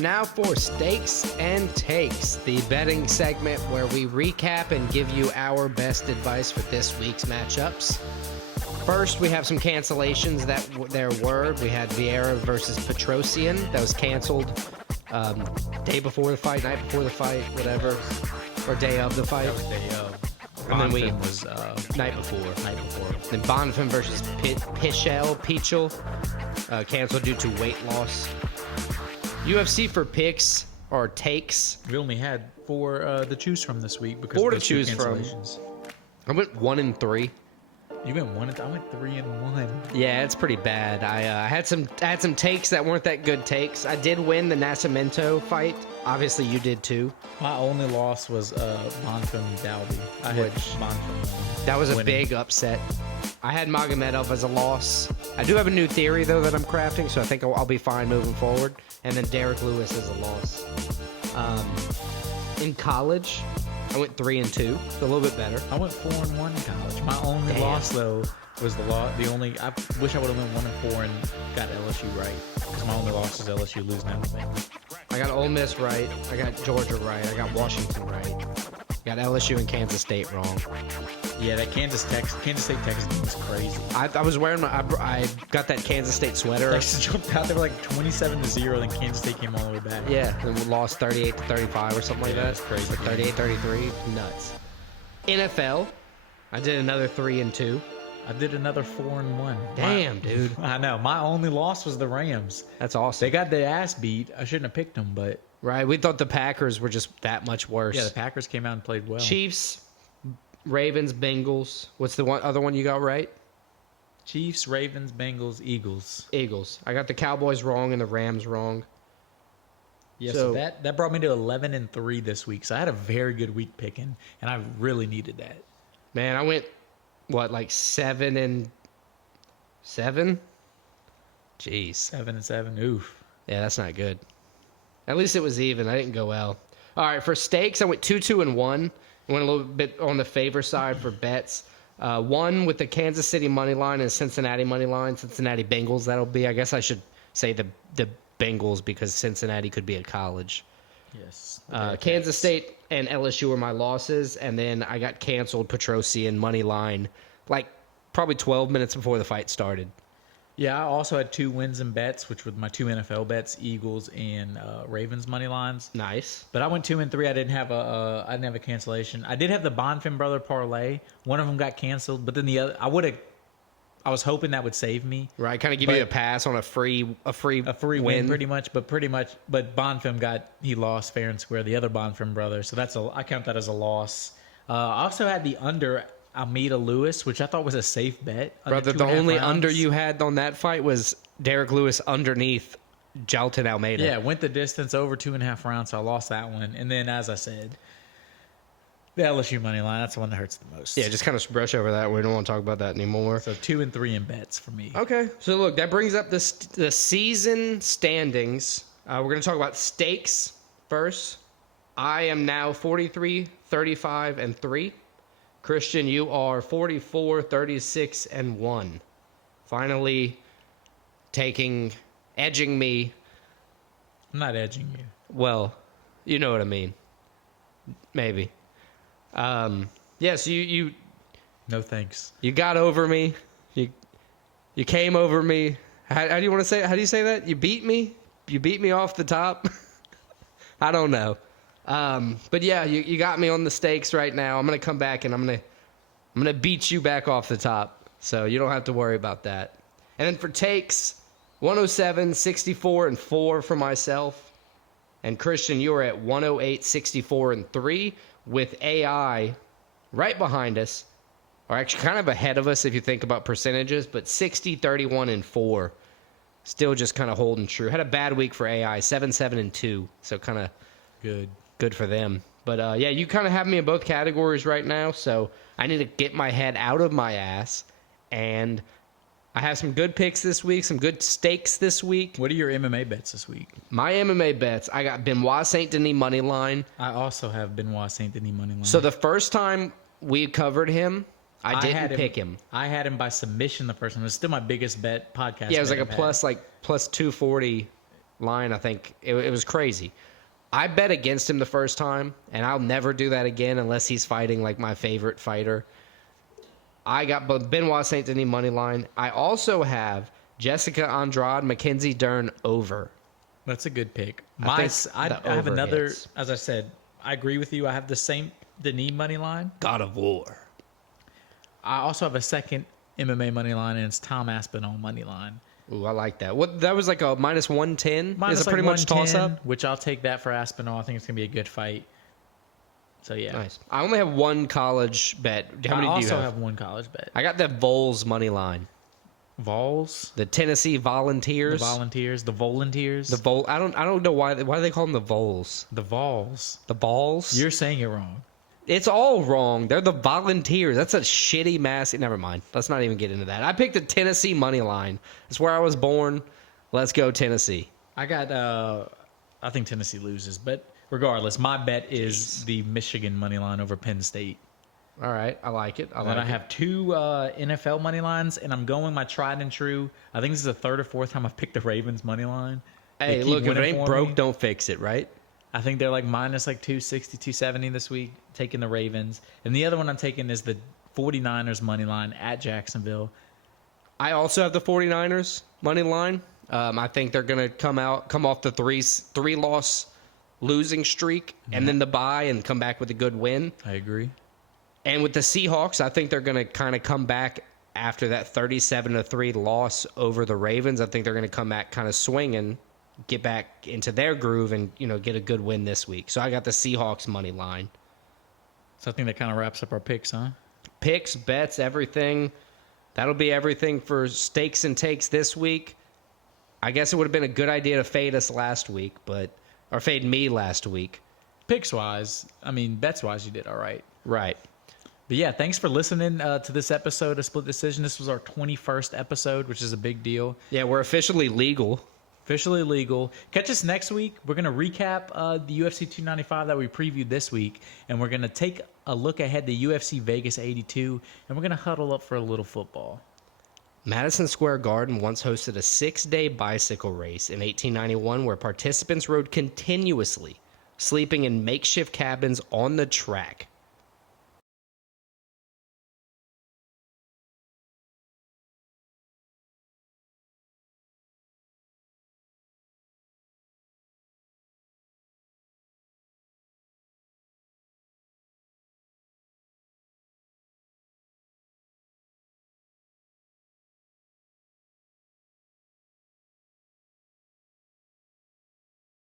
time now for Stakes and Takes, the betting segment where we recap and give you our best advice for this week's matchups. First, we have some cancellations that there were. We had Vieira versus Petrosian. That was canceled day before the fight, night before the fight, whatever. Or day of the fight. That was day of. And then Bonfim was night before. night before. Then Bonfim versus Pichel, canceled due to weight loss. UFC for picks or takes. We only had 4 to choose from this week because 4 of to those two choose from. cancellations. I went 1-3. You went 1. I went 3-1. Yeah, it's pretty bad. I had some takes that weren't that good takes. I did win the Nascimento fight. Obviously, you did too. My only loss was Bonfim Dalby. I had Bonfim. That was a winning. big upset. I had Magomedov as a loss. I do have a new theory though that I'm crafting, so I think I'll be fine moving forward. And then Derek Lewis as a loss. In college, I went 3-2, so a little bit better. I went 4-1 in college. My only loss though was the only. I wish I would have went 1-4 and got LSU right because my only loss is LSU losing Alabama. I got Ole Miss right. I got Georgia right. I got Washington right. Got LSU and Kansas State wrong. Yeah, that Kansas State Texas game was crazy. I was wearing I got that Kansas State sweater. Texas jumped out. They were like 27-0. Then Kansas State came all the way back. Yeah, and we lost 38-35 or something like that. That's crazy. 38-33, nuts. NFL, I did another 3-2. I did another 4-1. Damn, dude. I know. My only loss was the Rams. That's awesome. They got their ass beat. I shouldn't have picked them, but Right, we thought the Packers were just that much worse. yeah, the Packers came out and played well. Chiefs, Ravens, Bengals. What's the other one you got right? Chiefs, Ravens, Bengals, Eagles. Eagles. I got the Cowboys wrong and the Rams wrong. Yeah, so that brought me to 11-3 this week. So I had a very good week picking, and I really needed that. Man, I went, like 7-7? Jeez. 7-7. Oof. Yeah, that's not good. At least it was even. I didn't go well. All right, for stakes, I went 2-1. I went a little bit on the favor side for bets. One with the Kansas City money line and Cincinnati money line. Cincinnati Bengals, that'll be. I guess I should say the Bengals because Cincinnati could be a college. Yes. Kansas State and LSU were my losses, and then I got canceled Petrosian money line like probably 12 minutes before the fight started. Yeah, I also had 2 wins and bets, which were my 2 NFL bets, Eagles and Ravens money lines. Nice. But I went 2-3. I didn't have a cancellation. I did have the Bonfim brother parlay. One of them got canceled, but then the other I was hoping that would save me. Right, kind of give you a pass on a free win pretty much. But Bonfim he lost fair and square. The other Bonfim brother, so I count that as a loss. I also had the under Almeida Lewis, which I thought was a safe bet. Brother, the only under you had on that fight was Derek Lewis underneath Jalton Almeida. Yeah, went the distance over 2.5 rounds, so I lost that one. And then, as I said, the LSU money line, that's the one that hurts the most. Yeah, just kind of brush over that. We don't want to talk about that anymore. So 2-3 in bets for me. Okay. So look, that brings up the season standings. We're going to talk about stakes first. I am now 43, 35, and 3. Christian, you are 44, 36, and 1. Finally edging me. I'm not edging you. Well, you know what I mean. Maybe. Yeah, so you No thanks. you got over me. You came over me. How do you want to say? How do you say that? You beat me. You beat me off the top. I don't know. But yeah, you got me on the stakes right now. I'm gonna come back and I'm gonna beat you back off the top. So you don't have to worry about that. And then for takes, 107, 64, and 4 for myself. And Christian, you are at 108, 64, and 3 with AI right behind us, or actually kind of ahead of us if you think about percentages, but 60, 31, and 4. Still just kind of holding true. Had a bad week for AI, 7, 7, and 2. So kind of good for them. But yeah, you kind of have me in both categories right now, so I need to get my head out of my ass. And I have some good picks this week, some good stakes this week. What are your MMA bets this week? My MMA bets, I got Benoit Saint Denis money line. I also have Benoit Saint Denis money line. So the first time we covered him, I didn't pick him. I had him by submission the first one. It was still my biggest bet podcast. Yeah, it was like a plus 240 line. I think it was crazy. I bet against him the first time, and I'll never do that again unless he's fighting like my favorite fighter. I got Benoit Saint Denis money line. I also have Jessica Andrade, Mackenzie Dern over. That's a good pick. I have another. hits. As I said, I agree with you. I have the same Denis money line. God of War. I also have a second MMA money line, and it's Tom Aspinall money line. Ooh, I like that. What that was like a minus 110. Minus Is it pretty like much toss up? which I'll take that for Aspinall. I think it's gonna be a good fight. So yeah. Nice. I only have one college bet. How many I do you also have? have one college bet. I got the Vols money line. Vols, The Tennessee the Volunteers. Volunteers, the Volunteers, The Vol. I don't know why do they call them the Vols. the Vols. The Balls. You're saying it wrong. It's all wrong. They're the Volunteers. That's a shitty mass. Never mind. Let's not even get into that. I picked the Tennessee money line. It's where I was born. Let's go Tennessee. I got. I think Tennessee loses, but regardless, my bet is the Michigan money line over Penn State. All right. I like it. And then I have two NFL money lines, and I'm going my tried and true. I think this is the third or fourth time I've picked the Ravens money line. They Hey, keep look, if it winning ain't for broke, me. don't fix it, right? I think they're like minus like 260, 270 this week, taking the Ravens. And the other one I'm taking is the 49ers money line at Jacksonville. I also have the 49ers money line. I think they're going to come off the three loss losing streak and then the bye and come back with a good win. I agree. And with the Seahawks, I think they're going to kind of come back after that 37-3 loss over the Ravens. I think they're going to come back kind of swinging, get back into their groove, and get a good win this week. So I got the Seahawks money line. So I think that kind of wraps up our picks, huh? Picks, bets, everything. That'll be everything for stakes and takes this week. I guess it would have been a good idea to fade us last week, or fade me last week. Picks wise, bets wise, you did all right. Right. But yeah, thanks for listening to this episode of Split Decision. This was our 21st episode, which is a big deal. Yeah, we're officially legal. Officially legal. Catch us next week. We're going to recap the UFC 295 that we previewed this week, and we're going to take a look ahead to UFC Vegas 82, and we're going to huddle up for a little football. Madison Square Garden once hosted a 6-day bicycle race in 1891 where participants rode continuously, sleeping in makeshift cabins on the track.